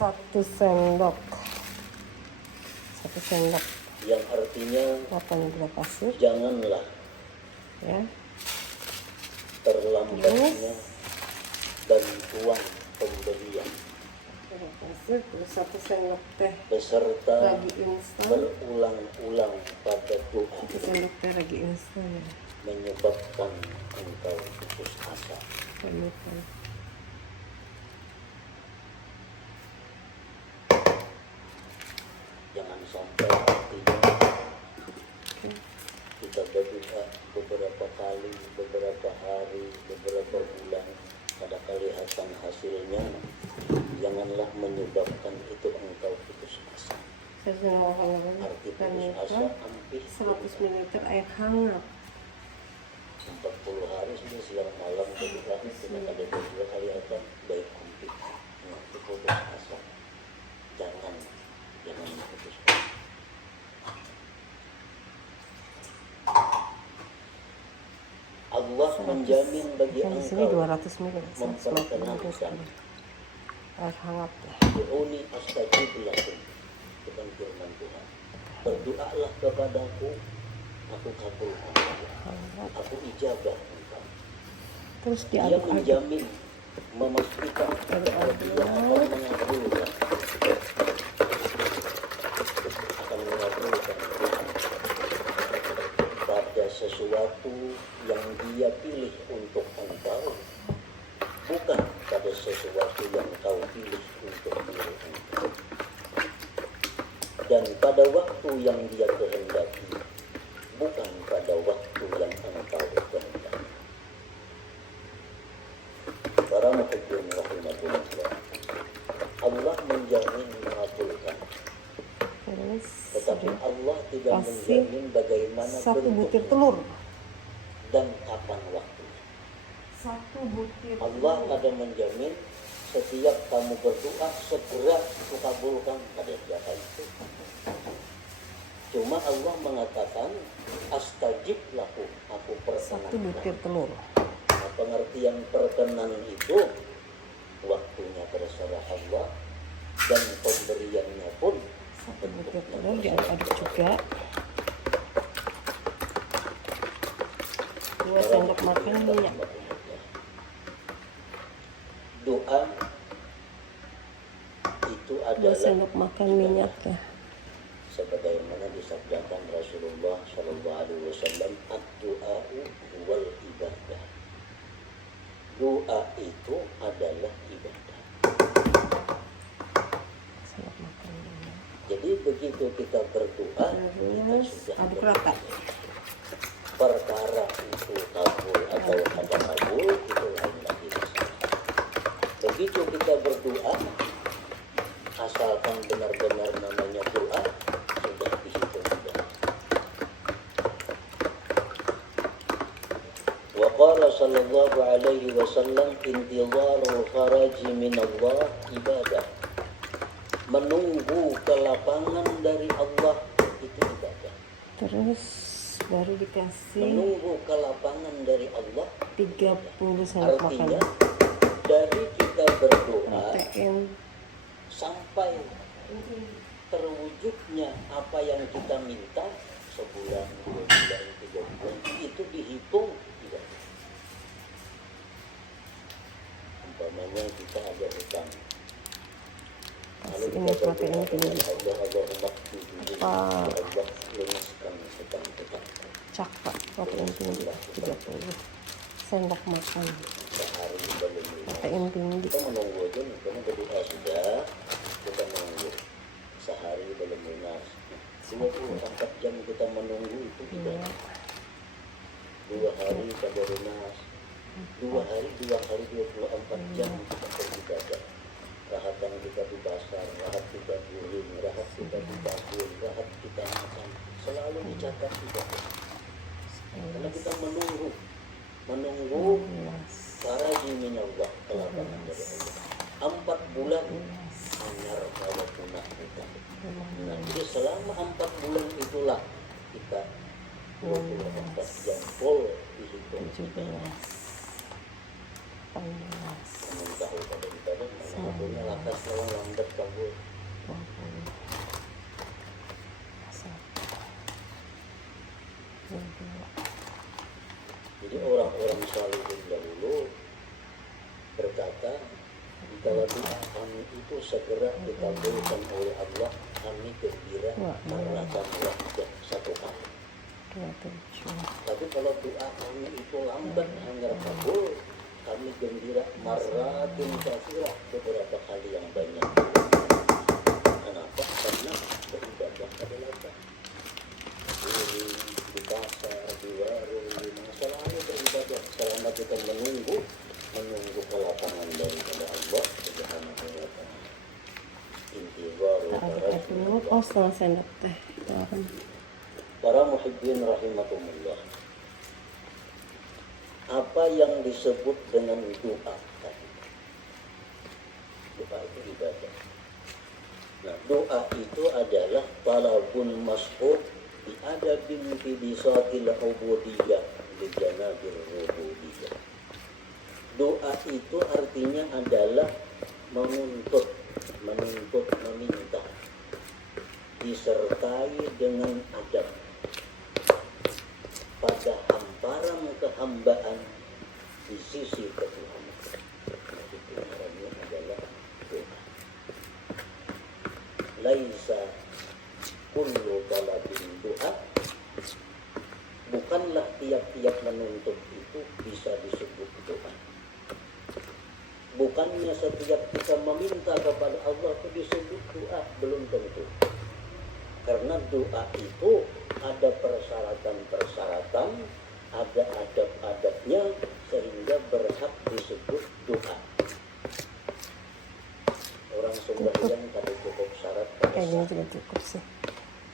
1 sendok. 1 sendok. Yang artinya 8 gula pasir. Janganlah Ya. terlambatnya bantuan pemberian Gula pasir terus 1 sendok teh beserta ragi instan. berulang-ulang pada doa 1 sendok teh ragi instan ya. menyebabkan engkau putus asa. Temukan. Jangan sampai artinya kita berdoa beberapa kali, beberapa hari, beberapa bulan, pada kelihatan hasilnya, janganlah menyebabkan itu engkau putus asa. Saya sudah ngomong Arti putus asa hampir 100 ml air hangat. 40 hari sudah siang malam berdoa, kita ada dua kali akan baik hampir. Nah, itu putus asa. Jangan putus asa. Allah menjamin bagi Di sini engkau 200 ml. memperkenankan Air hangat ya. Du'uni astajib lakum. Bukan firman Tuhan. Berdoalah kepadaku, aku kabulkan. Aku ijabah engkau. Terus Dia diaduk-aduk. menjamin, memastikan bahwa dia akan mengabulkan. Akan mengabulkan pada sesuatu yang dia pilih untuk engkau, bukan pada sesuatu yang kau pilih untuk diri engkau. Dan pada waktu yang dia kehendaki, bukan pada waktu yang engkau kehendaki. Para muhibbin rahimahullah, Allah menjamin mengabulkan. Terus Tetapi Allah tidak kasih menjamin bagaimana 1 butir bentuknya telur. dan kapan waktunya. 1 butir Allah ada menjamin setiap kamu berdoa segera dikabulkan pada siapa itu. Cuma Allah mengatakan astajib lakum, aku 1 perkenankan. butir telur. Nah, pengertian perkenan itu waktunya terserah Allah dan pemberiannya pun 1 butir telur diaduk-aduk juga. 2 sendok makan minyak. Doa itu 2 adalah sendok makan minyak ya. sebagaimana disabdakan Rasulullah Shallallahu Alaihi Wasallam, ad-du'a'u wal ibadah. Doa itu adalah ibadah. Sendok makan minyak. Jadi begitu kita berdoa, kita Terus sudah aduk rata. perkara itu kabul atau ada kabul itu lain lagi masalah. Begitu kita berdoa, asalkan benar-benar namanya doa, sudah di situ sudah. Wa qala sallallahu alaihi wasallam intidharul faraji min Allah ibadah. Menunggu kelapangan dari Allah itu ibadah. Terus baru dikasih Menunggu kelapangan dari Allah 30 sendok makan artinya dari kita berdoa protein. sampai terwujudnya apa yang kita minta sebulan, 2 bulan, 3 bulan itu dihitung tidak. Umpamanya kita ada hutang, lalu Kasih ini kita protein berdoa tinggi. kepada Allah, Allahumma qini Apa? Allah lunaskan hutang-hutang. Cakap protein tinggi 30 sendok makan. Sehari belum lunas. Protein tinggi. Kita menunggu aja nih, karena berdoa sudah, kita menunggu sehari belum lunas. 24 jam kita menunggu itu tidak. Iya. 2 hari pada lunas. 2 hari 24 jam kita beribadah. Rahatan kita di pasar, rahat kita guling, rahat kita di dapur, rahat kita makan, selalu dicatat ibadah. Karena kita menunggu para jimin Allah kelapangan dari Allah. 4 bulan anyar kalau punah kita. Nah, jadi selama 4 bulan itulah kita 24 jam full di situ. 17 18 Namun tahu pada kita dan punya lakas lawan lambat kamu salihin dahulu berkata, kalau doa kami itu segera dikabulkan oleh Allah, kami gembira merahkan wajah satu kali. 27. Tapi kalau doa kami itu lambat hanya kabul, kami gembira maratin kasirah beberapa kali yang banyak. Kenapa? Karena beribadah adalah di pasar, di warung, di mana selalu beribadah selama kita menunggu kelapangan daripada Allah Subhanahu wa Ta'ala. Intibaru Aduk dulu. Oh, setengah sendok teh. Doakan. para muhibbin rahimakumullah. Apa yang disebut dengan doa tadi? Doa itu ibadah. Nah, doa itu adalah talabun mas'ud bi adabin fi bisatil ubudiyah li janabir rububiyah. Doa itu artinya adalah menuntut, meminta, disertai dengan adab pada hamparan kehambaan di sisi ketuhanan. Itu namanya adalah doa. Laisa kullu talabin doa, bukanlah tiap-tiap menuntut itu bisa disebut doa. Bukannya setiap kita meminta kepada Allah itu disebut doa, belum tentu. Karena doa itu ada persyaratan-persyaratan, ada adab-adabnya sehingga berhak disebut doa. Orang sembahyang kada cukup syarat Kayaknya juga cukup sih.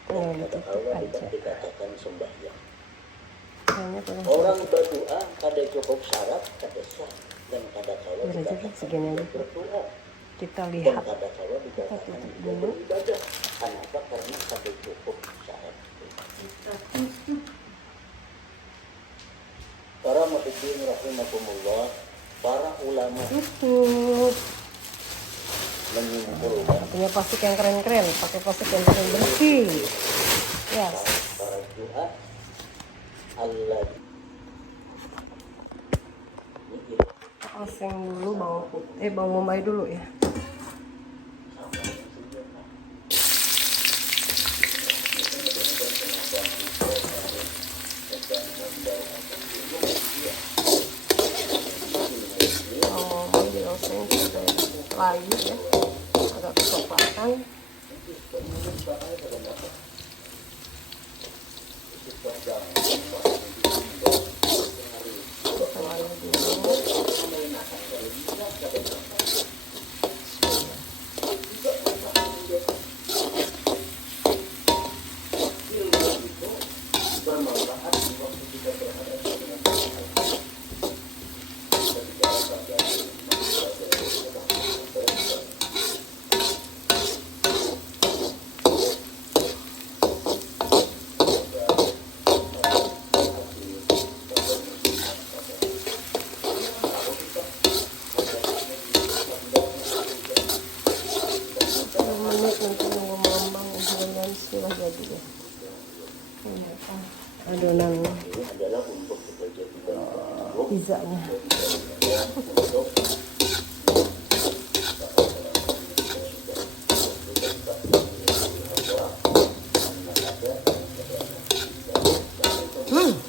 Tinggal pada ditutup Allah aja. tidak dikatakan sembahyang. Kayaknya kurang Orang berdoa kada cukup syarat kada sah, dan kada kala Berarti dikatakan segini aja. berdoa, kita dan lihat. kada kala dikatakan tutup dia dulu. beribadah. Kenapa? Karena kada cukup syarat. Para muhibbin rahimakumullah, para ulama Tutup. menyimpulkan Punya plastik yang keren-keren, pakai plastik yang keren bersih. Ya. para doa Allah Oseng dulu bawang bombay dulu ya. Bawang bombay di oseng sampai layu ya, agak kecoklatan. Kita layu dulu. bermanfaat di waktu kita berhadapan dengan Allah. Menit nanti nunggu mengembang dengan sudah jadi ya. Adonan Ini adalah untuk kita jadikan bentuk pizzanya. untuk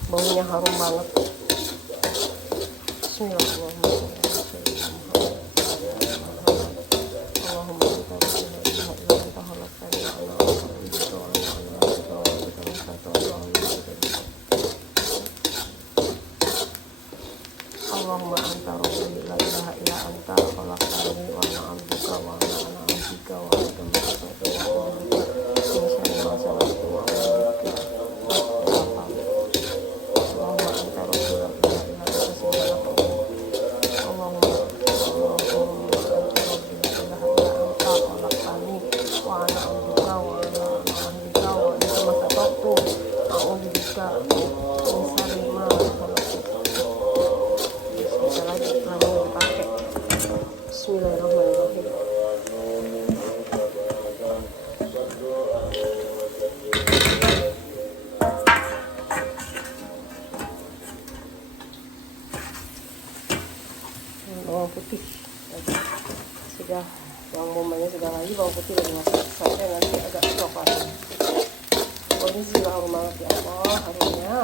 Baunya harum banget. Bismillahirrahmanirrahim. Allahumma anta rabbi la ilaha illa anta khalaqtani wa ana 'abduka wa ana 'abduka wa anta mustaqim wa a'udzu bika min syarri ma sana'tu wa Allahumma anta rabbi la ilaha illa anta subhanaka Allahumma anta rabbi la ilaha illa anta khalaqtani wa ana 'abduka wa ana 'abduka wa anta mustaqim wa a'udzu bika min syarri ma sana'tu. Kita lanjut lagi dipakai. Bismillahirrahmanirrahim. bawang putih. Sudah bawang bombaynya sudah lagi, bawang putih udah dimasak sampai nanti agak coklat. Oh, ini sudah harum banget ya Allah, harumnya.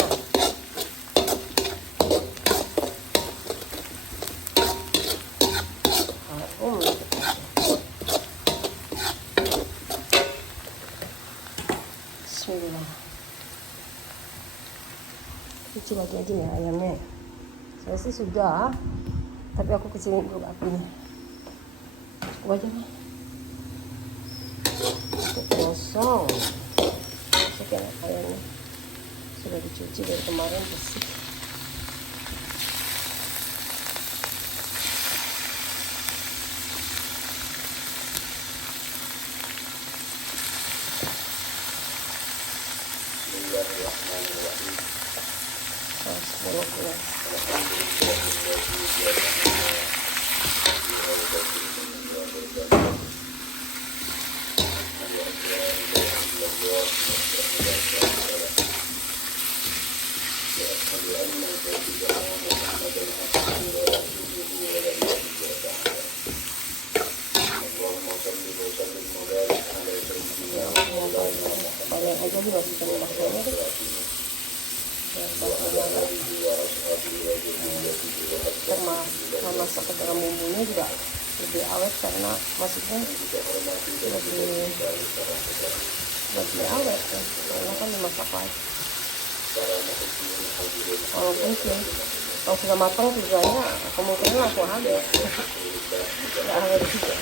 Harum. Bismillah. Cuci lagi aja ya ayamnya. Saya sih sudah, tapi aku kecilin dulu apinya. Cukup aja nih. Cukup kosong. Masukin ayamnya. Sudah dicuci dari kemarin bersih. Boloknya. Banyak aja dimasukin maksudnya deh. Masak ke dalam bumbunya juga lebih awet karena maksudnya lebih awet ya, karena kan dimasak lagi. Walaupun sih kalau sudah matang tujuannya kemungkinan langsung habis, nggak awet juga.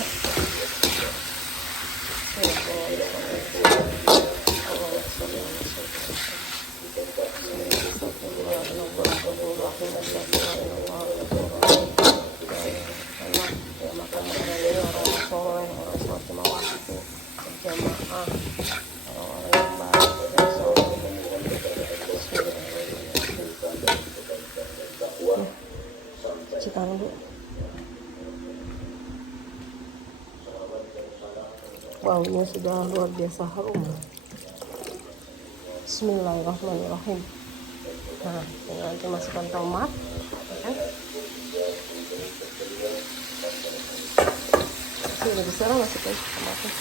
Tangan dulu. Baunya sudah luar biasa harum. Bismillahirrahmanirrahim. Nah, tinggal nanti masukkan tomat, kan? Ini udah besar, masukin tomatnya.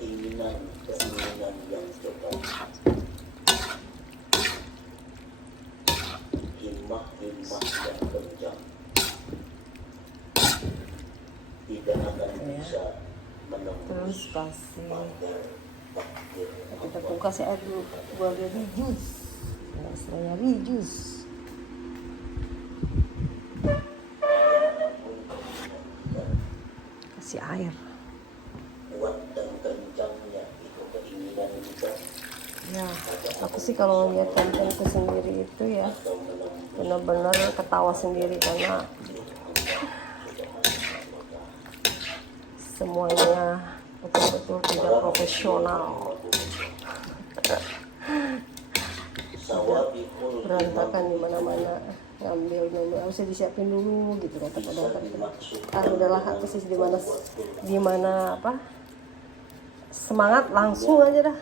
Keinginan yang cepat, himmah yang kencang, tidak akan bisa menembus. Terus kasih kita kasih air dulu buat jadi jus. Saya jus. Kasih air. Kuat dan kencangnya itu keinginan kita. Ya, aku sih kalau lihat kontenku sendiri itu ya benar-benar ketawa sendiri karena semuanya betul-betul tidak profesional. Berantakan di mana-mana, ngambil harusnya disiapin dulu gitu kata dokter. Udahlah aku sih di mana apa semangat langsung aja dah.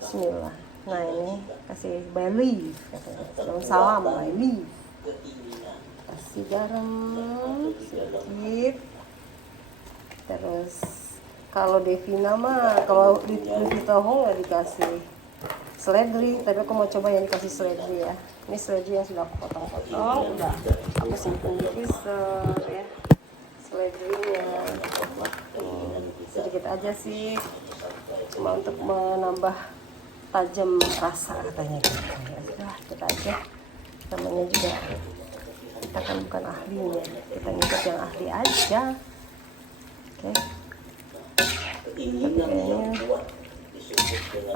Bismillah. Nah ini kasih bay leaf katanya. Daun salam bay leaf. Kasih garam sedikit. Terus kalau Devina mah kalau di Tohong nggak dikasih seledri, tapi aku mau coba yang dikasih seledri ya. Ini seledri yang sudah aku potong-potong, udah aku simpan di freezer ya. Seledrinya sedikit aja sih, cuma untuk menambah tajam rasa katanya. Ya sudah, kita aja. namanya juga kita kan bukan ahlinya, kita ngikut yang ahli aja. Oke. Tapi kayaknya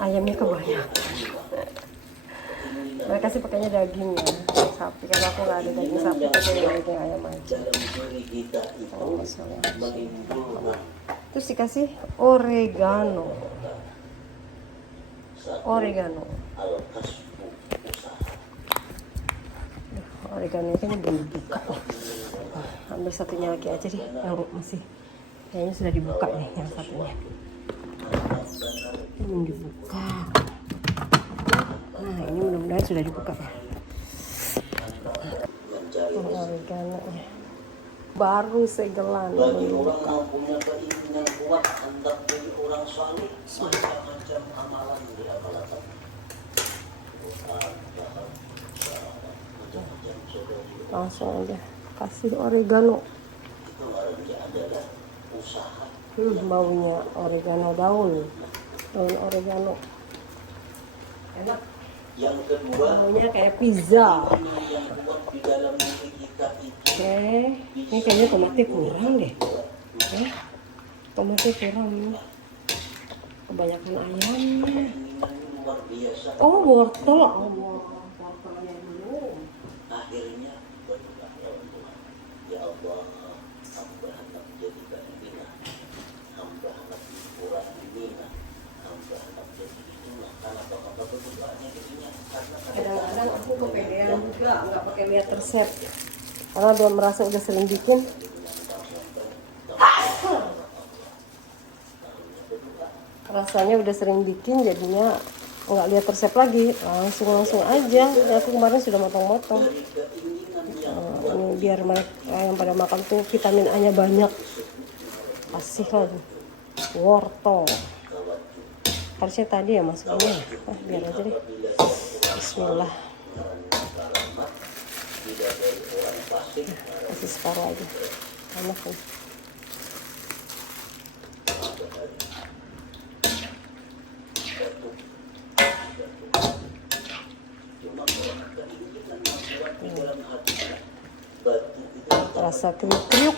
ayamnya kebanyakan. Mereka sih pakainya daging ya sapi, karena aku nggak ada daging sapi, pakai daging ayam aja. Oh, masalah. Terus dikasih oregano. Oregano ini kayaknya belum dibuka. Ambil satunya lagi aja deh, yang masih kayaknya sudah dibuka nih yang satunya. Ini belum dibuka. Nah, ini mudah-mudahan sudah dibuka ya. Oregano ya. Baru segelan bagi orang yang punya keinginan kuat hendak jadi orang saleh, macam-macam amalan diamalkan. Langsung aja kasih oregano. Itu artinya adalah usaha. Baunya oregano, daun oregano enak. Yang kedua, baunya kayak pizza. yang kuat di dalam diri kita itu. Oke, ini kayaknya tomatnya kurang deh. Tomatnya kurang nih. Kebanyakan ayamnya. Luar biasa. Oh, wortel. Wortelnya belum. Akhirnya berdoa ya Allah, ya Allah, hamba hendak jadikan inilah, hamba hendak kurang inilah, hamba hendak jadi itulah. Karena bapak berdoanya jadinya karena Kadang-kadang aku kepedean juga nggak pakai lihat resep, karena udah merasa udah sering bikin. Rasanya udah sering bikin, jadinya nggak lihat resep lagi, langsung aja. Aku kemarin sudah motong-motong. Ini biar mereka yang pada makan tuh vitamin A nya banyak. Kasih lagi wortel. Harusnya tadi ya masukinnya. Biar aja deh. Bismillah. Kasih separuh aja. Enak kan. Rasa kriuk-kriuk.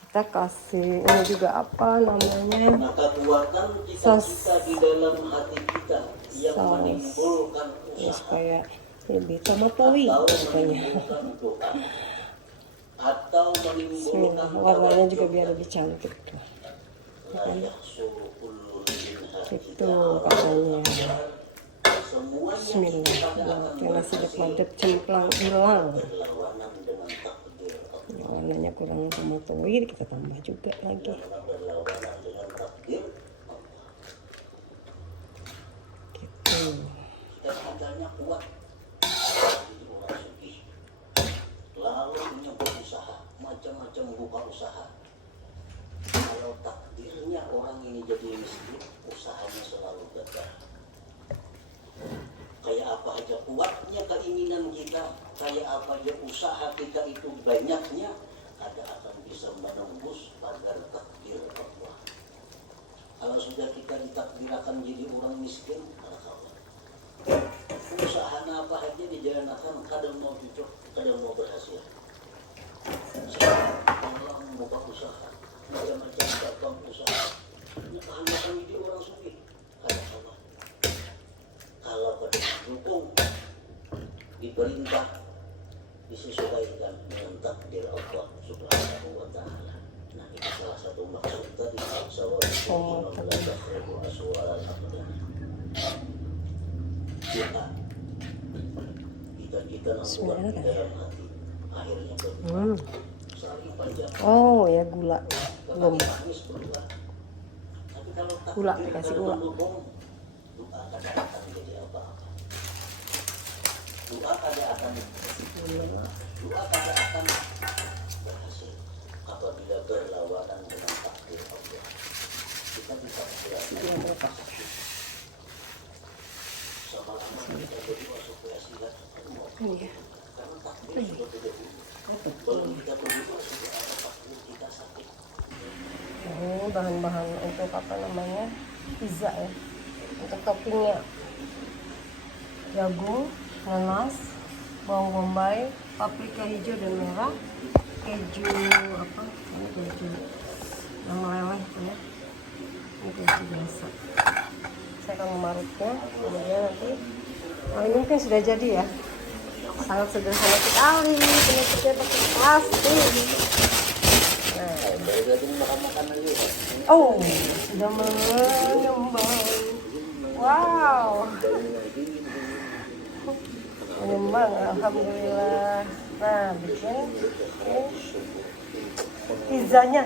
Kita kasih ini juga apa namanya? maka buatkan cita-cita di dalam hati kita yang menimbulkan Ya, usaha supaya lebih tomatoi pokoknya. atau menimbulkan Warnanya juga biar lebih cantik tuh. Itu katanya. Bismillah. Yang sedep-madep cemplang hilang. Ya, warnanya kurang tomatoi, kita tambah juga lagi. Gitu. kuat lalu menyebut usaha macam-macam buka usaha. Kalau takdirnya orang ini jadi miskin, usahanya selalu gagal. Kayak apa aja kuatnya keinginan kita, kayak apa aja usaha kita itu banyaknya, ada akan bisa menembus pagar takdir Allah. Kalau sudah kita ditakdirkan jadi orang miskin, usaha apa aja dijalankan, kadang mau cocok, kadang mau berhasil. Orang membuka usaha, macam-macam cabang usaha, akan jadi orang sugih. Kalau pada dukung, diperintah, disesuaikan dengan takdir Allah Subhanahu wa Ta'ala. Nah, ini salah satu maksud tadi kita Bismillah kan? dalam hati akhirnya Oh ya, gula belum. Gula dikasih gula. Doa kada akan berhasil apabila berlawanan dengan takdir Allah. Kita bisa belajar sama-sama kita berdoa supaya silat Iya. karena takdir sudah tidak. Kalau kita berdoa supaya ada takdir kita sakit, Ini bahan-bahan untuk apa namanya, pizza ya. Untuk toppingnya jagung, nanas, bawang bombay, paprika hijau dan merah, keju apa? Ini keju yang meleleh itu ya. Ini keju biasa. Saya akan memarutnya, kemudian nanti ini mungkin sudah jadi ya. Sangat sederhana sekali, penutupnya pakai plastik. Nah, oh, sudah mengembang. Wow, mengembang, alhamdulillah. Nah, bikin ini pizzanya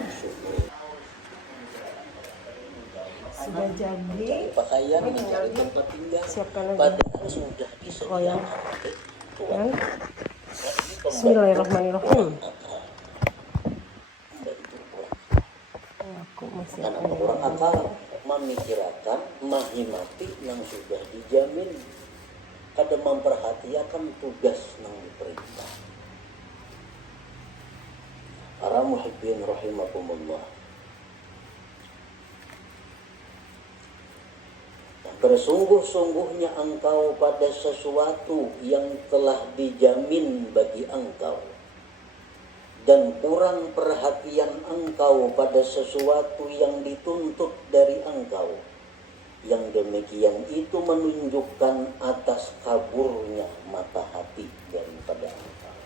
sudah jadi. Pakaian Ini mencari tinggal tempat tinggal. siapkan lagi. Padahal sudah Goyang. disediakan. Dan bismillahirrahmanirrahim. Aku masih Karena orang akal memikirkan mahimati yang sudah dijamin, kada memperhatikan tugas yang diperintah. Para muhibbin rahimakumullah. Bersungguh-sungguhnya engkau pada sesuatu yang telah dijamin bagi engkau, dan kurang perhatian engkau pada sesuatu yang dituntut dari engkau. Yang demikian itu menunjukkan atas kaburnya mata hati daripada engkau.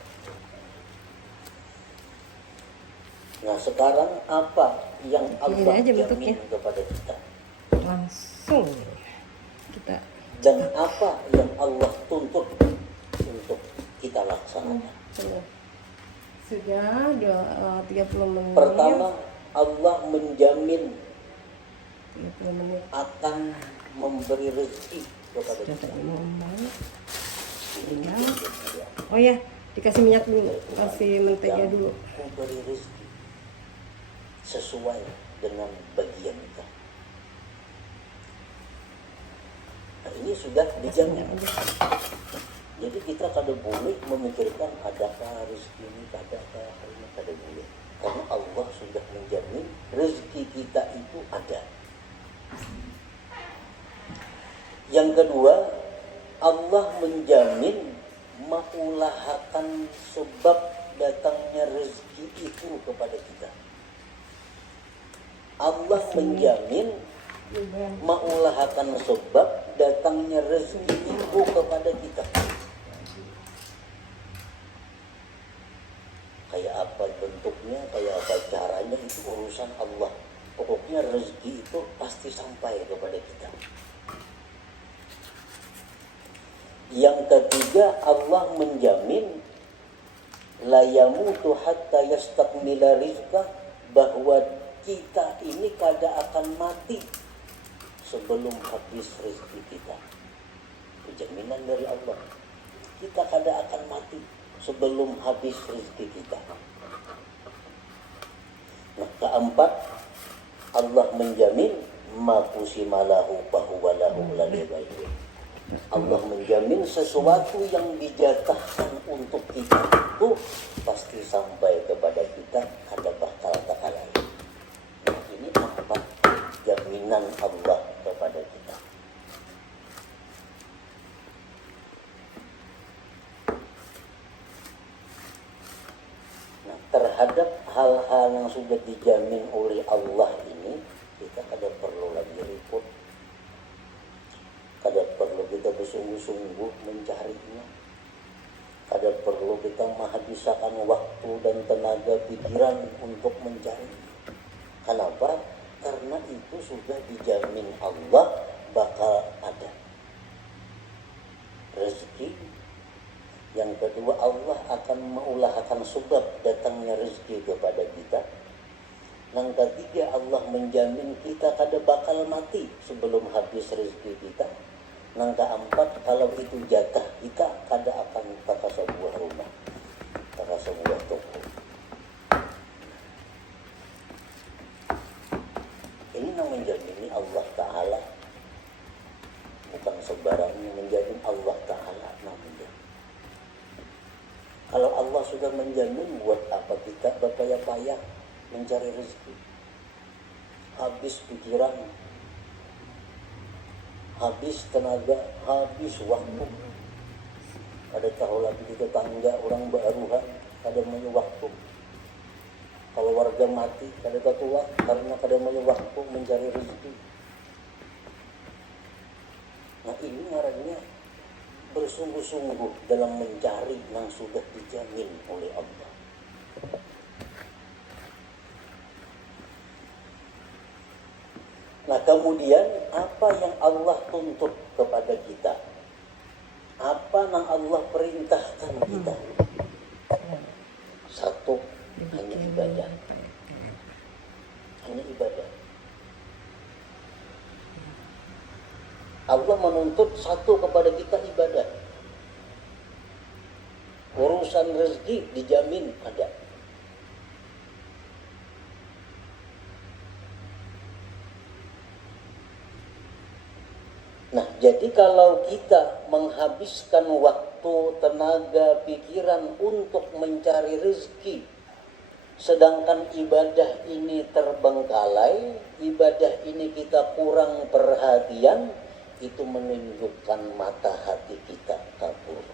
Nah, sekarang apa yang Allah jamin kepada kita? Langsung kita. Dan apa yang Allah tuntut untuk kita laksanakan? Sudah 30 menit. Pertama, Allah menjamin 30 menit. akan memberi rezeki kepada Sudah kita. tadi ngomong. Tinggal. Oh ya, dikasih minyak dulu, kasih mentega dulu. Memberi rezeki sesuai dengan bagian kita. Nah, ini sudah dijamin. Jadi kita kada boleh memikirkan adakah rezeki ini, adakah ini, kada boleh. Karena Allah sudah menjamin rezeki kita itu ada. Yang kedua, Allah menjamin mengulahakan sebab datangnya rezeki itu kepada kita. Allah menjamin mengulahakan sebab datangnya rezeki itu kepada kita. Kayak apa bentuknya, kayak apa caranya, itu urusan Allah. Pokoknya rezeki itu pasti sampai kepada kita. Yang ketiga, Allah menjamin la yamutu hatta yastakmila rizqah, bahwa kita ini kada akan mati sebelum habis rezeki kita. Itu jaminan dari Allah. Kita kada akan mati sebelum habis rezeki kita. Nah, keempat, Allah menjamin ma qusimalahu fahuwa lahu lalibaihi. Allah menjamin sesuatu yang dijatahkan untuk kita itu pasti sampai kepada kita, kada bakal terhalang. Nah, ini empat jaminan Allah kepada kita. Nah, terhadap hal-hal yang sudah dijamin oleh Allah ini, kita kada perlu lagi ribut, kada perlu kita bersungguh-sungguh mencarinya, kada perlu kita menghabiskan waktu dan tenaga pikiran untuk mencari. Kenapa? Karena itu sudah dijamin Allah bakal ada rezeki. Yang kedua, Allah akan mengulahkan sebab datangnya rezeki kepada kita. Yang ketiga, Allah menjamin kita kada bakal mati sebelum habis rezeki kita. Yang keempat, kalau itu jatah kita, kada akan pakai sebuah rumah, pakai sebuah toko. Ini yang menjamini Allah Ta'ala, bukan sembarangnya menjamin Allah Ta'ala namanya. Kalau Allah sudah menjamin, buat apa kita berpayah-payah mencari rezeki? habis pikiran, habis tenaga, habis waktu. Ada tahu lagi di tetangga orang baruhan, ada banyak waktu. Kalau warga mati, kada tua karena kada banyak waktu mencari rezeki. Nah ini ngarannya bersungguh-sungguh dalam mencari yang sudah dijamin oleh Allah. Nah kemudian apa yang Allah tuntut kepada kita? Apa yang Allah perintahkan kita? Satu, hanya ibadah. Hanya ibadah. Allah menuntut satu kepada kita ibadah. Urusan rezeki dijamin ada. Nah, jadi kalau kita menghabiskan waktu, tenaga, pikiran untuk mencari rezeki, sedangkan ibadah ini terbengkalai, ibadah ini kita kurang perhatian, itu menunjukkan mata hati kita kabur.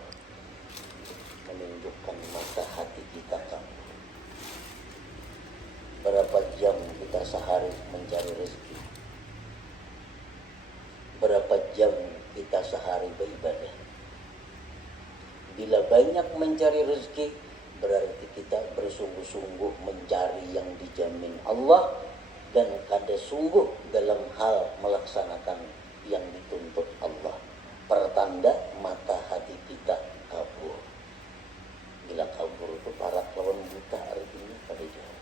Menunjukkan mata hati kita kabur. Berapa jam kita sehari mencari rezeki? Berapa jam kita sehari beribadah? Bila banyak mencari rezeki, berarti kita bersungguh-sungguh mencari yang dijamin Allah dan kada sungguh dalam hal melaksanakan yang dituntut Allah. Pertanda mata hati kita kabur. Bila kabur itu para lawan buta artinya pada jauh.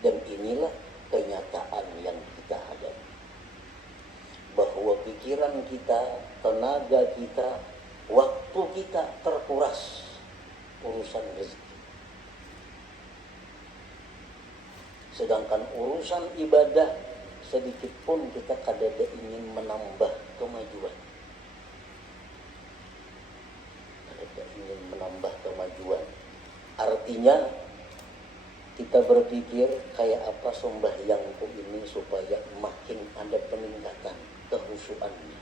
Dan inilah kenyataan yang kita hadapi. Bahwa pikiran kita, tenaga kita, waktu kita terkuras urusan rezeki. Sedangkan urusan ibadah sedikit pun kita kadada ingin menambah kemajuan. Kadada ingin menambah kemajuan. Artinya kita berpikir kayak apa sembahyangku ini supaya makin ada peningkatan kehusuannya.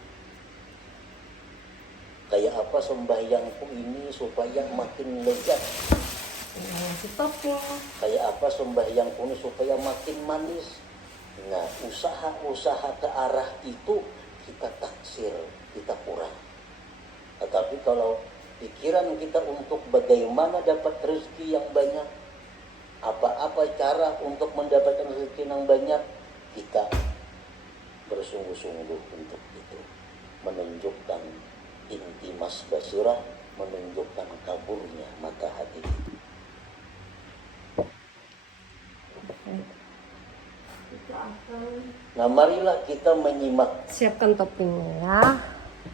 Kayak apa sembahyangku ini supaya makin lezat. Kayak apa sembahyangku ini supaya makin manis. Nah, usaha-usaha ke arah itu kita taksir, kita kurang. Tetapi kalau pikiran kita untuk bagaimana dapat rezeki yang banyak, apa-apa cara untuk mendapatkan rezeki yang banyak, kita bersungguh-sungguh untuk itu. Menunjukkan intimas basirah, menunjukkan kaburnya mata hati. Nah marilah kita menyimak. Siapkan toppingnya.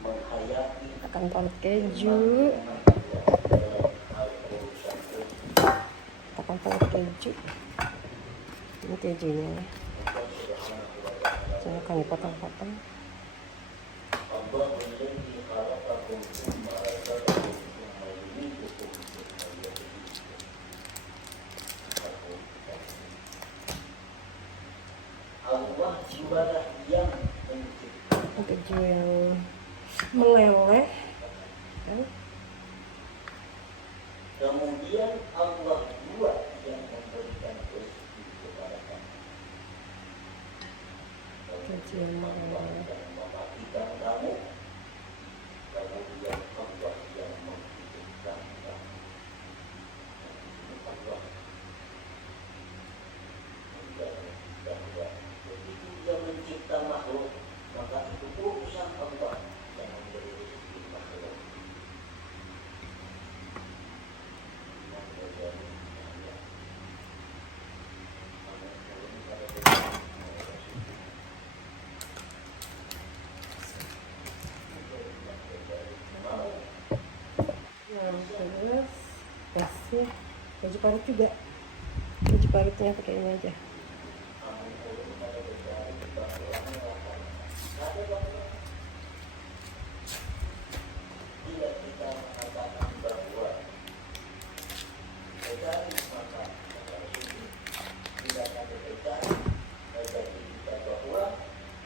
Menghayati. Akan parut keju. Keju. Ini kejunya ya. Saya akan dipotong-potong. Keju yang meleleh kan? Kemudian Allah juga yang memberikan rezeki kepada kamu. Keju yang meleleh. Mematikan kamu. Kemudian Allah yang menghidupkan kamu. Allah begitu dia mencipta makhluk, maka itu urusan Allah yang memberi rezeki makhluk. Terus kasih keju parut juga. Keju parutnya pakai ini aja. Bila kita mengatakan bahwa mencari maka tidak ada mencari tetapi kita bahwa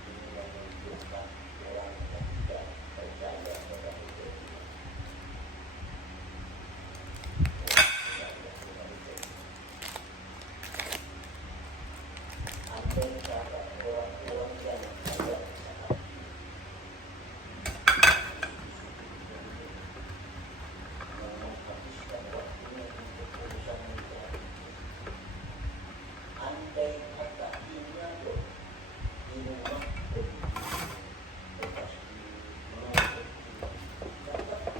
ini menunjukkan orang yang tidak percaya pada itu. Andai kata orang-orang yang ada menghabiskan waktunya untuk urusan mencari, andai kata ingat di rumah bekas di menuntut dapat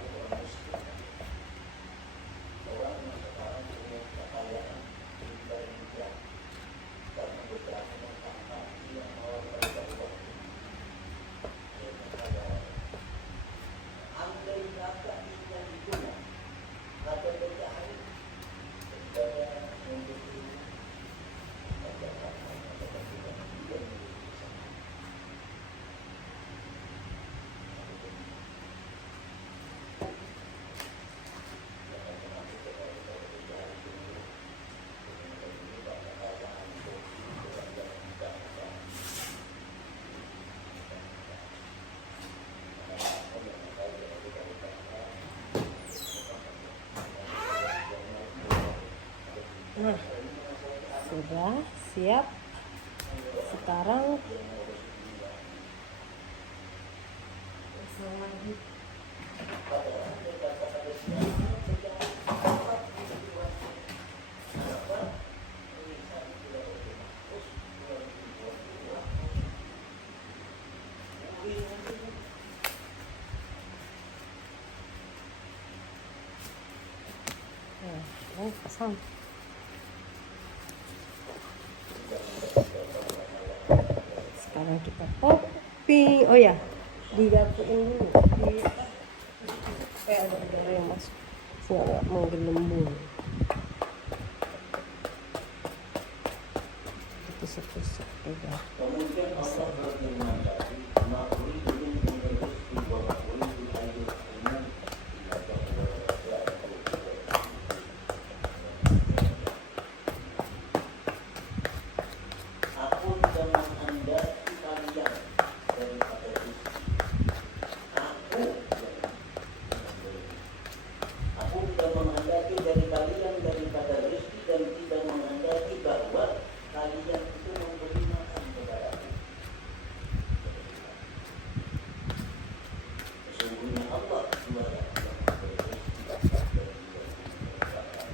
orang miskin, orang yang sekarang punya kekayaan berlimpah karena beberapa tentang yang mau mereka waktu kekayaan. Andai kata ingat di rumah ada mencari kepada untuk Nah, sudah siap. Sekarang pasang. Sekarang kita popping. Oh ya, digapuin dulu. Ada udara yang masuk. Nggak menggelembung. Tusuk-tusuk juga. kemudian Allah berfirman tadi, "Ma'uri belum meneruskan bahwa uridu ayyul umum aku tidak menghendaki kalian daripada rezeki. Aku tidak menghendaki dari kalian daripada rezeki dan tidak menghendaki bahwa kalian itu memberi makan kepada aku. Sesungguhnya Allah juara yang memberi rezeki dan tidak memberi makan.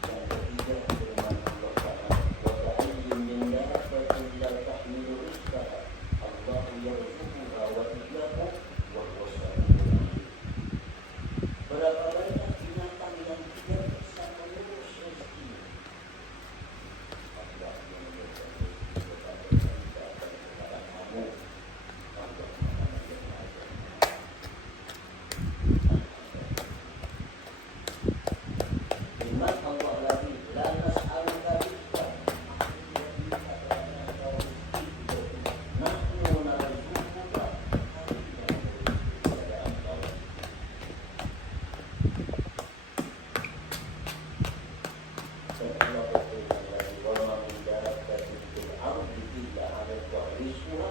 Yang ketiga firman Allah Ta'ala, wa ka'ayyin min dabbatin la tahmilu rizqaha Allahu yarzuquha wa iyyakum wa huwa as-sami'ul 'alim. Berapa banyak binatang yang tidak bisa mengurus rezekinya. Allah yang memberikan rezeki kepada kita dan kepada kamu. Allah Maha yang Maha. Firman Allah lagi, la nas'aluka rizqan. Nahnu narzuquka. Dan Allah berfirman lagi, wa ma min dabbatin fil ardi illa 'ala Allahi rizquha.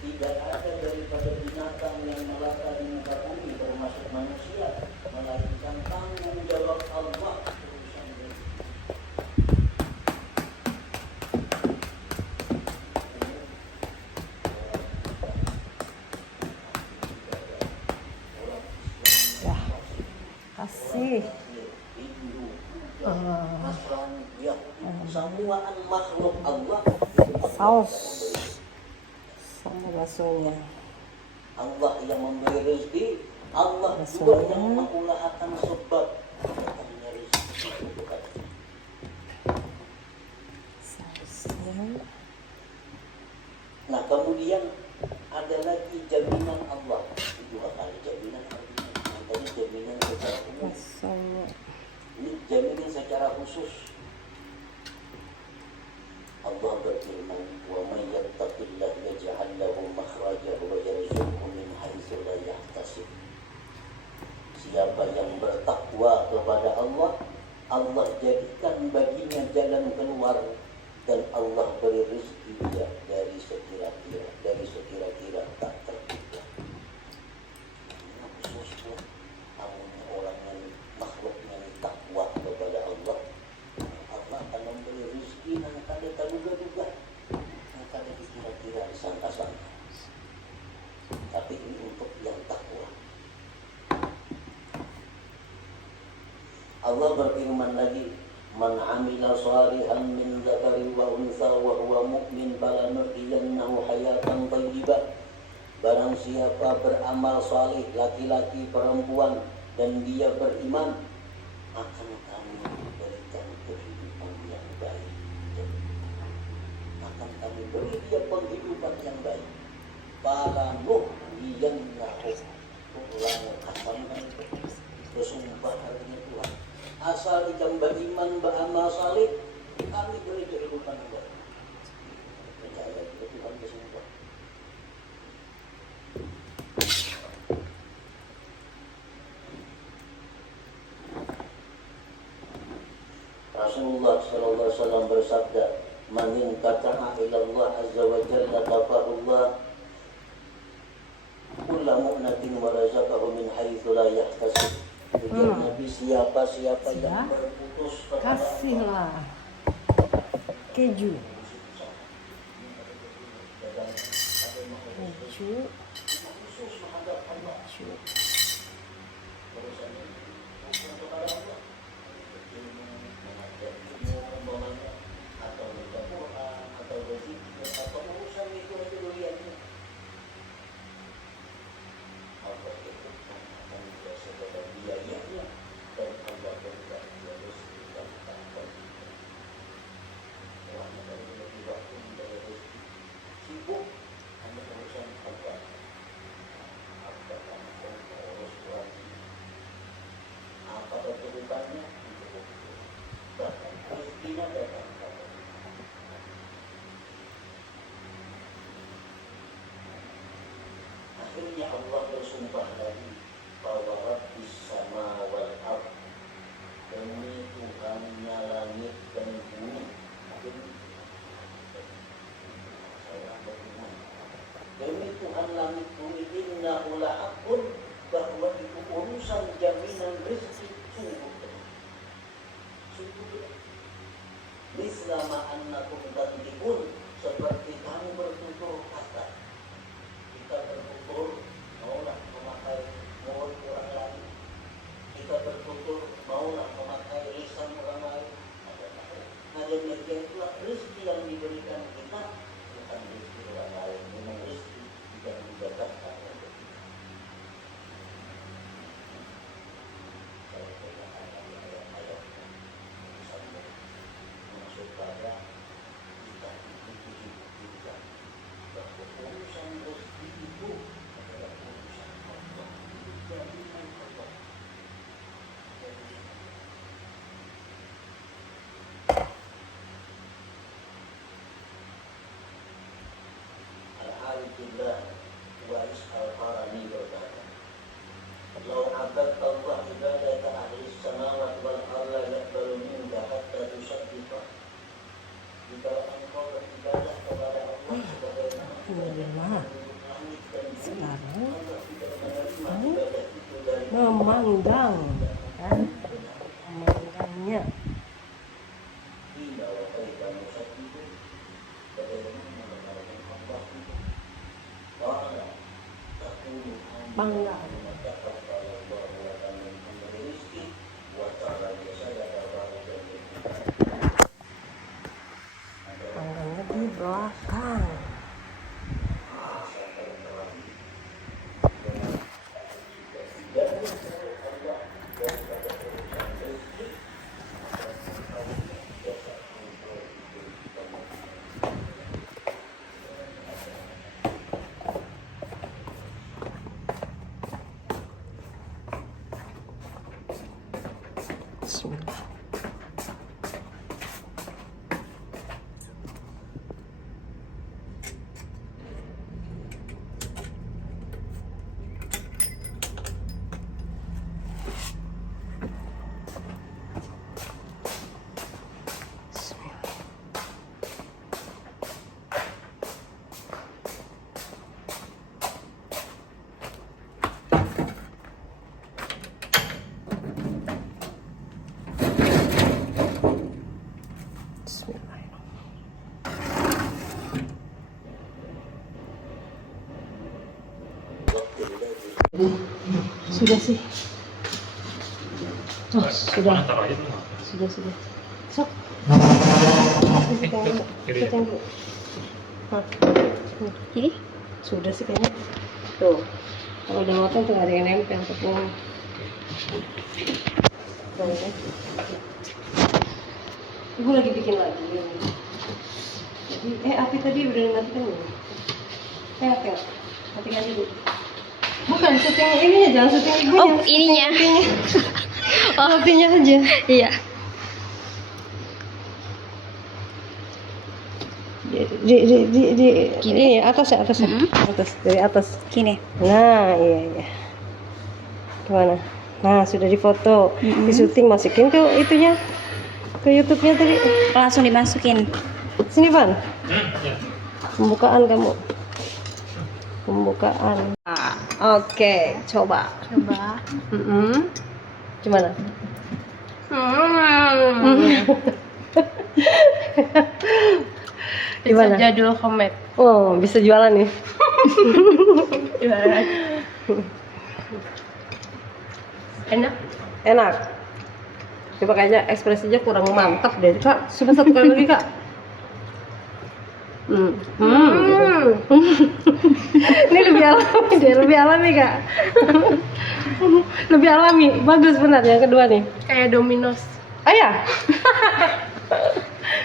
Tidak ada daripada binatang yang melata di muka bumi termasuk manusia melainkan tanggung jawab Allah urusan rezeki. Ya, kasih. Hindu, Ah, Nasrani, Yahudi, semuaan makhluk Allah saus sama baksonya. Allah yang memberi rezeki, Allah juga Baksonya. yang mengusahakan sebab datangnya rezeki itu bukan. Sausnya. Nah kemudian ada lagi jaminan Allah, dua kali jaminan Allah. Yang tadi jaminan kepada Asalnya Ini jaminan secara khusus. Allah berfirman, "Wa may yattaqillah yaj'al lahu makhrajan wa yarzuqhu min haitsu la yahtasib." Siapa yang bertakwa kepada Allah, Allah jadikan baginya jalan keluar dan Allah beri rezeki dia dari sekira-kira tak terduga. Ini khususnya orang yang makhluknya takwa kepada Allah, Allah akan memberi rezeki yang kada terduga-duga, yang kada dikira-kira disangka-sangka. Tapi ini untuk yang takwa. Allah berfirman lagi, "Man 'amila shalihan min dzakarin wa untha wa huwa mu'min falanuhyiyannahu hayatan thayyibah." Barang siapa beramal saleh, laki-laki perempuan, dan dia beriman, akan kami berikan kehidupan yang baik. Akan kami beri dia penghidupan yang baik. Falanuhyiyannahu, ulang kasamkan bersumpah artinya Tuhan. Asal ikan beriman beramal saleh, kami beri kehidupan yang baik. Percaya kepada Tuhan bersumpah. Rasulullah sallallahu alaihi wasallam bersabda, "Man inqata'a ila Allah azza wa jalla kafahullah kullu mu'natin wa razaqahu min haitsu la yahtasib." Nabi, siapa yang berputus kasihlah keju akhirnya Allah bersumpah lagi, bahwa Rabbis sama wal ard, demi Tuhannya langit dan bumi. Demi Tuhan langit bumi, innahu lahaqqun, bahwa itu urusan jaminan rezeki sungguh. Mislama annakum tantiqun, seperti kamu bertutur kata. Kita bertutur maulah memakai mulut orang lain. Kita bertutur maulah memakai lisan orang lain. Nah, demikian itulah rezeki yang diberikan kita, bukan rezeki orang lain, memang rezeki yang diberikan. Al-Alhamdulillah wa al-Harani berkata, "Lau abadta Allah ibadata ahli samawat wal arla yaqbalu minka hatta tusaddiqa." Jika engkau beribadah kepada Allah sebagaimana sekarang memanggang kan memanggangnya bangga. Panggangnya di belakang. Bismillah. Sudah sih. Oh, sudah. Sudah. Sok. Ini. Sudah sih kayaknya. Tuh. Kalau udah matang tuh ada yang nempel tepung. Ibu lagi bikin lagi. Jadi, api tadi udah dimatikan belum? Api. Matikan dulu. Bukan syuting ininya, jangan syuting ibunya. Oh, ininya. Oh, apinya aja. Iya. Di ini atas ya, atas ya. Atas, dari atas. Gini. Nah, iya. Gimana? Nah, sudah difoto. Di syuting, masukin ke itunya. Ke YouTube-nya tadi. Langsung dimasukin. Sini, Van. Pembukaan kamu. Pembukaan. Oke, coba. Gimana? Gimana? Jadul homemade. Oh, bisa jualan nih. Jualan. Enak. Coba kayaknya ekspresinya kurang mantap deh. Kak, coba satu kali lagi, Kak. Gitu. Ini lebih alami Kak. Lebih alami, bagus benar yang kedua nih. Kayak Domino's. Ah ya.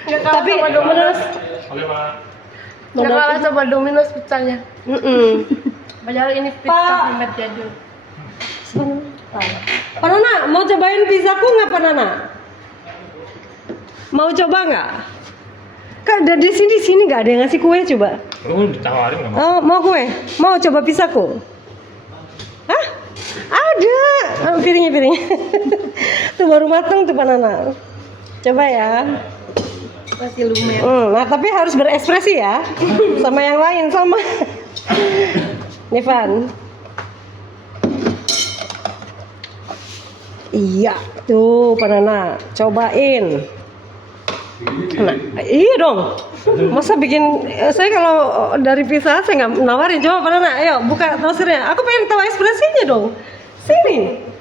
Nggak kalah Tapi sama Domino's. Nggak kalah sama Domino's pizzanya. Padahal ini pizza homemade jadul. Pak Nana, mau cobain pizzaku nggak Pak Nana? Mau coba nggak? Kak, dari sini nggak ada yang ngasih kue coba. Lu ditawarin nggak mau? Oh, mau kue? Mau coba pizzaku? Hah? Ada. Oh, piringnya. Tuh baru matang tuh Pak Nana. Coba ya. Masih lumer. Nah, tapi harus berekspresi ya. Sama yang lain sama. Nih, Van. Iya, tuh Pak Nana. Cobain. Nah, iya dong. Masa bikin saya kalau dari pizza saya nggak nawarin. Coba Pak Nana, ayo buka toasternya. Aku pengen tahu ekspresinya dong.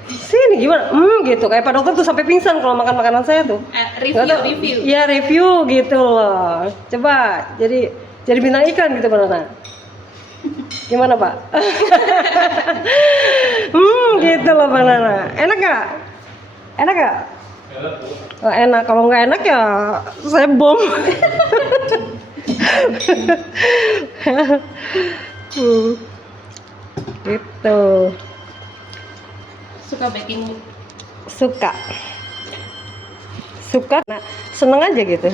Sini gimana? Gitu. Kayak Pak Dokter tuh sampai pingsan kalau makan makanan saya tuh. Review. Iya review gitu loh. Coba jadi bintang iklan gitu Pak Nana. Gimana Pak? Gitu loh Pak Nana. Enak nggak? Oh, enak. Kalau nggak enak ya saya bom. Gitu. Suka baking. Suka. Nah, seneng aja gitu.